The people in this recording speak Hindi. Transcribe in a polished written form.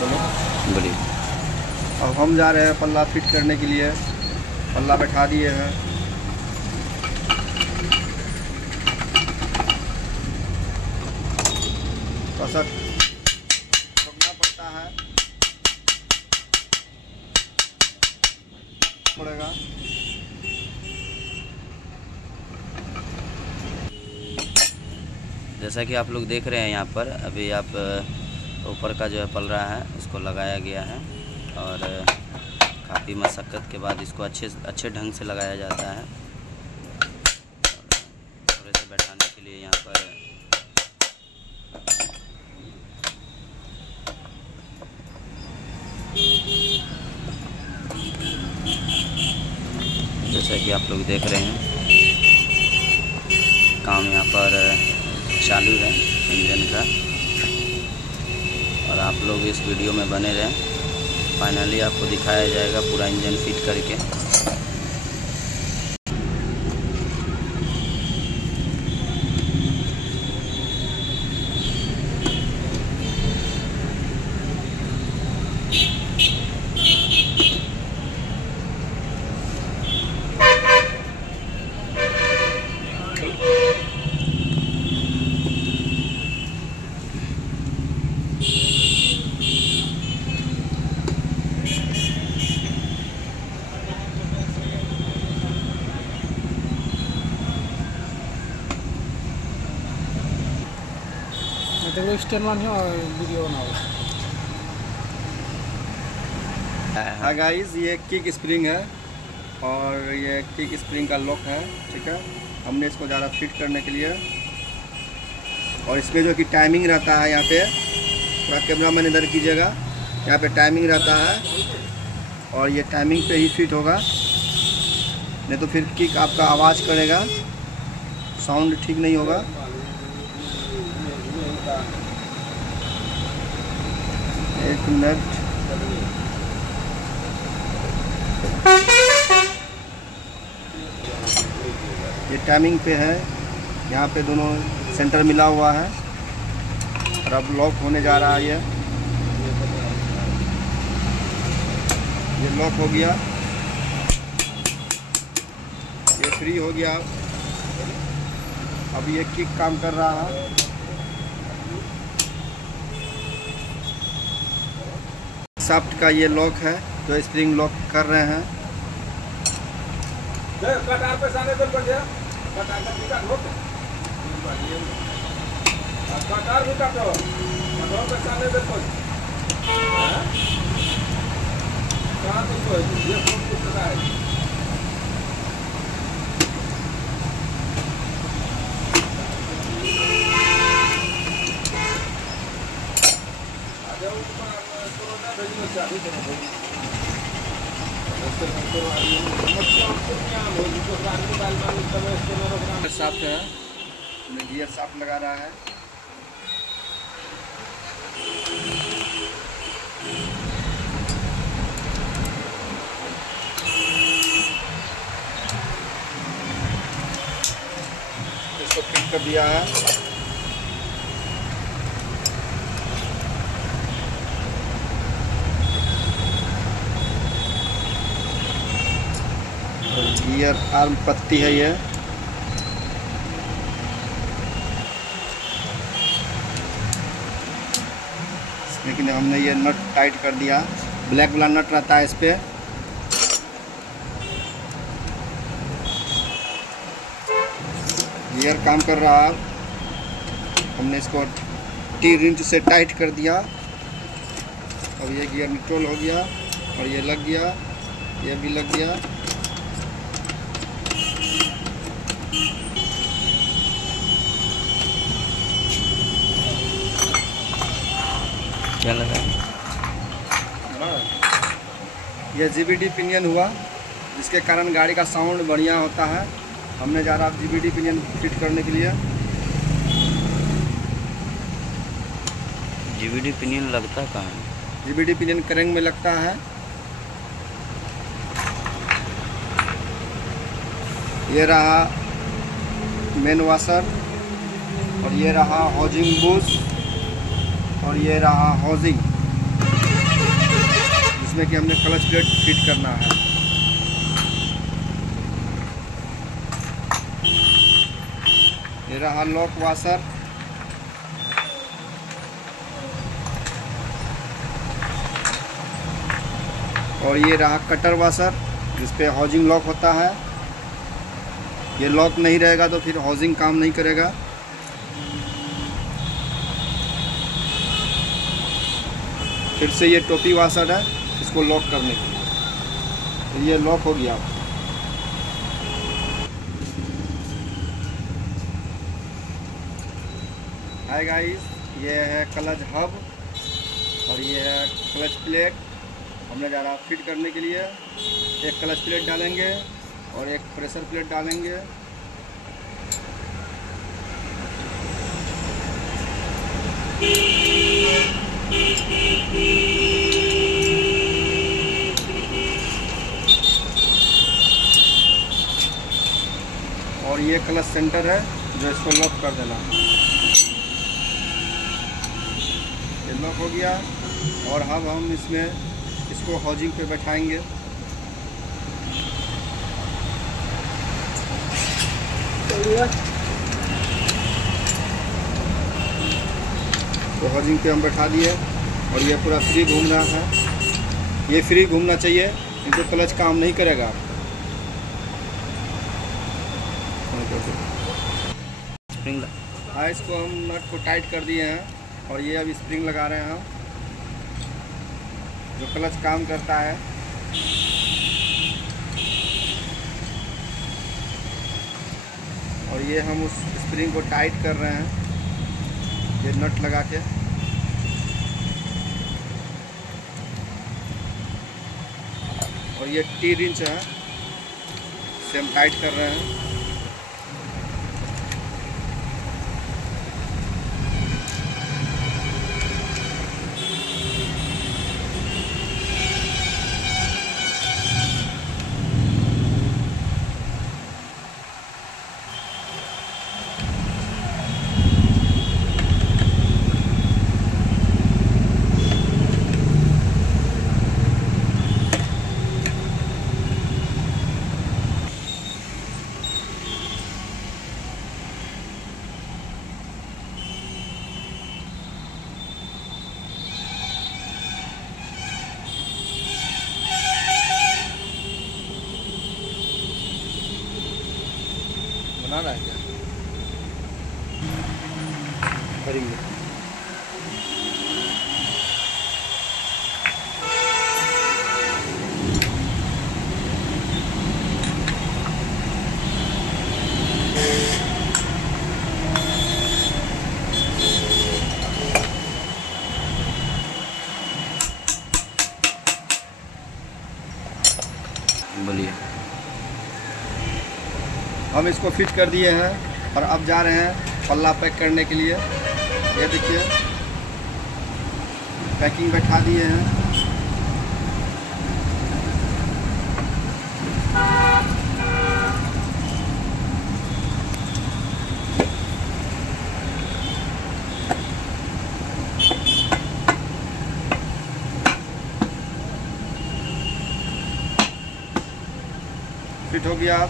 बोलिए। अब हम जा रहे हैं पल्ला फिट करने के लिए। पल्ला बैठा दिए हैं। कसक ठोकना पड़ता है, पड़ेगा। जैसा कि आप लोग देख रहे हैं यहाँ पर अभी आप ऊपर का जो है पल रहा है इसको लगाया गया है और काफ़ी मशक्क़त के बाद इसको अच्छे ढंग से लगाया जाता है। थोड़े से बैठाने के लिए यहाँ पर जैसा कि आप लोग देख रहे हैं काम यहाँ पर चालू है इंजन का और आप लोग इस वीडियो में बने रहें। फाइनली आपको दिखाया जाएगा पूरा इंजन फिट करके। तो स्टैंड वीडियो बनाओ। हाँ गाइस, ये किक स्प्रिंग है और ये किक स्प्रिंग का लॉक है। ठीक है, हमने इसको ज़्यादा फिट करने के लिए और इसमें जो कि टाइमिंग रहता है, यहाँ पे थोड़ा कैमरा मैन इधर कीजिएगा, यहाँ पे टाइमिंग रहता है और ये टाइमिंग पे ही फिट होगा, नहीं तो फिर किक आपका आवाज़ करेगा, साउंड ठीक नहीं होगा। एक मिनट, ये टाइमिंग पे है, यहाँ पे दोनों सेंटर मिला हुआ है और अब लॉक होने जा रहा है। ये लॉक हो गया, ये फ्री हो गया। अब ये किक काम कर रहा है। शाफ्ट का ये लॉक है जो स्प्रिंग लॉक कर रहे हैं। कटार पे साने दल बढ़ गया, कटार का टिकट हो गया, कटार भी काटो, कटार पे साने दल बढ़ कहाँ तुम को ये फोन कुछ पता है। शाफ्ट है, गियर शाफ्ट लगा रहा है। इसको फिट कर दिया है। गियर आर्म पत्ती है ये। लेकिन हमने ये नट टाइट कर दिया, ब्लैक वाला नट रहता है इस पे। गियर काम कर रहा है, हमने इसको टी रिंच से टाइट कर दिया। अब ये गियर न्यूट्रल हो गया और ये लग गया, ये भी लग गया। क्या लगा? ये जीबीडी पिनियन हुआ, जिसके कारण गाड़ी का साउंड बढ़िया होता है। हमने जा रहा जीबीडी पिनियन फिट करने के लिए। जीबीडी पिनियन लगता कहाँ है? जीबीडी पिनियन करेंग में लगता है। ये रहा मेन वाशर और ये रहा हाउसिंग बुश और ये रहा हाउसिंग। जिसमें कि हमने क्लच प्लेट फिट करना है। ये रहा लॉक वाशर, और ये रहा कटर वाशर जिस पे हाउसिंग लॉक होता है। ये लॉक नहीं रहेगा तो फिर हाउसिंग काम नहीं करेगा। फिर से ये टोपी वाशर है इसको लॉक करने के लिए। तो ये लॉक हो गया। हाय गाइस, ये है क्लच हब और ये है क्लच प्लेट। हमने ज़्यादा फिट करने के लिए एक क्लच प्लेट डालेंगे और एक प्रेशर प्लेट डालेंगे। और ये क्लच सेंटर है जो इसको लॉक कर देना। ये लॉक हो गया और अब हम इसको हाउसिंग पे बैठाएंगे। तो हाउसिंग पे हम बैठा दिए और ये पूरा फ्री घूम रहा है। ये फ्री घूमना चाहिए क्योंकि क्लच काम नहीं करेगा। स्प्रिंग हाँ, इसको हम नट को टाइट कर दिए हैं और ये अब स्प्रिंग लगा रहे हैं हम, जो क्लच काम करता है। और ये हम उस स्प्रिंग को टाइट कर रहे हैं ये नट लगा के। और ये टी रिंच है, इसे हम टाइट कर रहे हैं। बना रहा है क्या? करेंगे। बोलिए। हम इसको फिट कर दिए हैं और अब जा रहे हैं पल्ला पैक करने के लिए। ये देखिए पैकिंग बैठा दिए हैं। फिट हो गया।